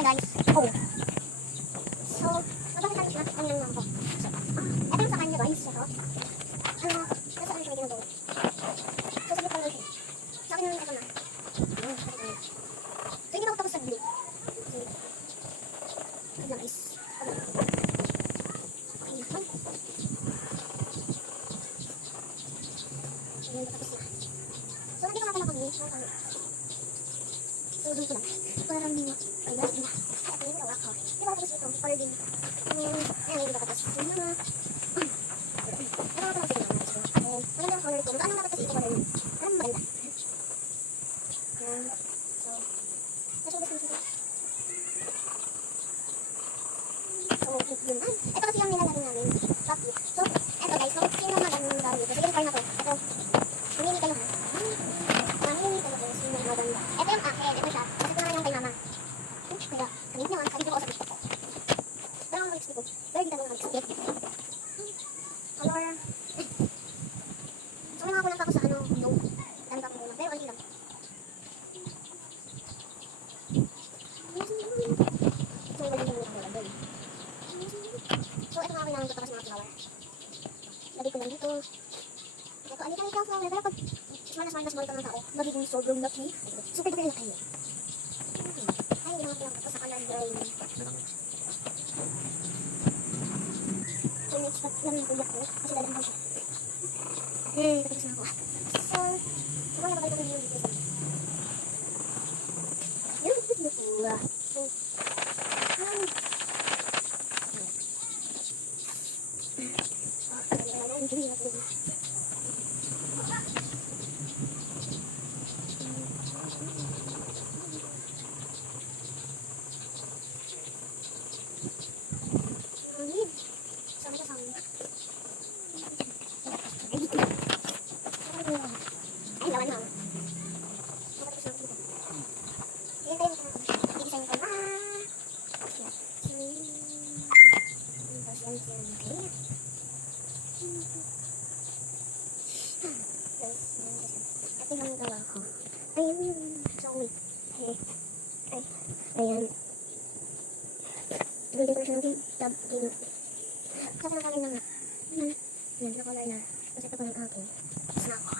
guys. Oh. So, mabakit siya. Ano lang ako. So, ito yung sa kanya guys. Ito. Nasa kanya siya may ginagawa. So, sabi ko lang siya. Sa akin naman ito na. So, hindi na ako tapos sa blue. So, good na guys. Okay na. So, yun tapos na. So, nandito nga pala kami. So, zoom ko lang. Parang di mo. Ay, guys, di na. Ay, ito yung gawa ko. Di ba tapos ito? Color din. Ayun, hindi ba tapos. Yun na. Ano nga tapos ito? Maganda ang color ko. Ano dapat kasi ito color yun? Parang maganda. Yan. So, nasa gusto nito. So, yun na. Ito kasi yung nilalaro namin. Rocky. So, eto guys. So, sino magandang laro ito? Sige, yung car na to. Ito. Mamili kayo ha. Mamili kayo kung sino maganda. Ito yung akin. Ito siya. Kasi ito naman yung kay mama. Kaya, kanit nyo kasi ko ako sa TikTok. Pero ang lipstick ko. Pero di talaga lipstick. Color. So, may mga kulang pa ako sa ano, blue. Dami pa akong kulang. Pero okay lang. So, may magiging yung kulang doon. So, ito nga kailangan ko tapos mga flower. Lagay ko lang dito. Ito, alika flower. Pero pag manas-manas ka ng tao, magiging sobrang laki. Super duper laki. Ay, hindi mga kulang tapos sa color gray. So, next step lang yung kuyak ko. Kasi dadaan ko siya. Tapos na ako. So, kumala ba kayo kung yung dito sa yun, dito ko. So, ay, lawan na. Ayan. Bigyan ko siya ng tab. Kasi na kami na nga. Yan, na-color na. Kasi ito pa ng akin. Tapos na ako.